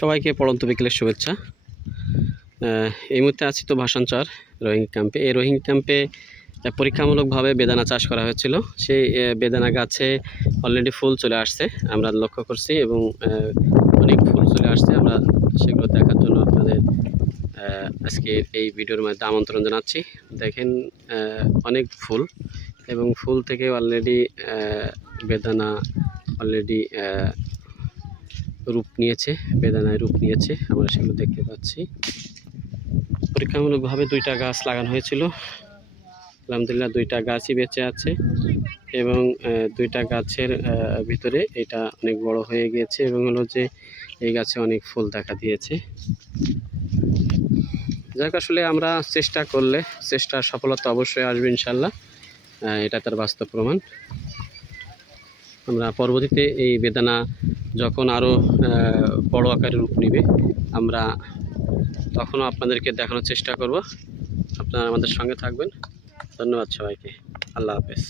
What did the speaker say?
সবাইকে পড়ন্ত বিকেলের শুভেচ্ছা। এই মুহূর্তে আছি তো ভাষাঞ্চর রোহিঙ্গা ক্যাম্পে। এই রোহিঙ্গা ক্যাম্পে পরীক্ষামূলকভাবে বেদানা চাষ করা হয়েছিল। সেই বেদানা গাছে অলরেডি ফুল চলে আসছে, আমরা লক্ষ্য করছি এবং অনেক ফুল চলে আসছে। আমরা সেগুলো দেখার জন্য আপনাদের আজকে এই ভিডিওর মধ্যে আমন্ত্রণ জানাচ্ছি। দেখেন অনেক ফুল এবং ফুল থেকে অলরেডি বেদানা অলরেডি রূপ নিয়েছে, বেদানায় রূপ নিয়েছে, আমরা সেগুলো দেখতে পাচ্ছি। পরীক্ষামূলকভাবে দুইটা গাছ লাগানো হয়েছিল। আলহামদুলিল্লাহ দুইটা গাছই বেঁচে আছে এবং দুইটা গাছের ভিতরে এটা অনেক বড় হয়ে গিয়েছে এবং হলো যে এই গাছে অনেক ফুল দেখা দিয়েছে। যাক আসলে আমরা চেষ্টা করলে, চেষ্টার সফলতা অবশ্যই আসবে ইনশাল্লাহ এটা তার বাস্তব প্রমাণ। আমরা পরবর্তীতে এই বেদানা যখন আরও বড় আকারে রূপ নেবে, আমরা তখনও আপনাদেরকে দেখানোর চেষ্টা করব। আপনারা আমাদের সঙ্গে থাকবেন। ধন্যবাদ সবাইকে। আল্লাহ হাফেজ।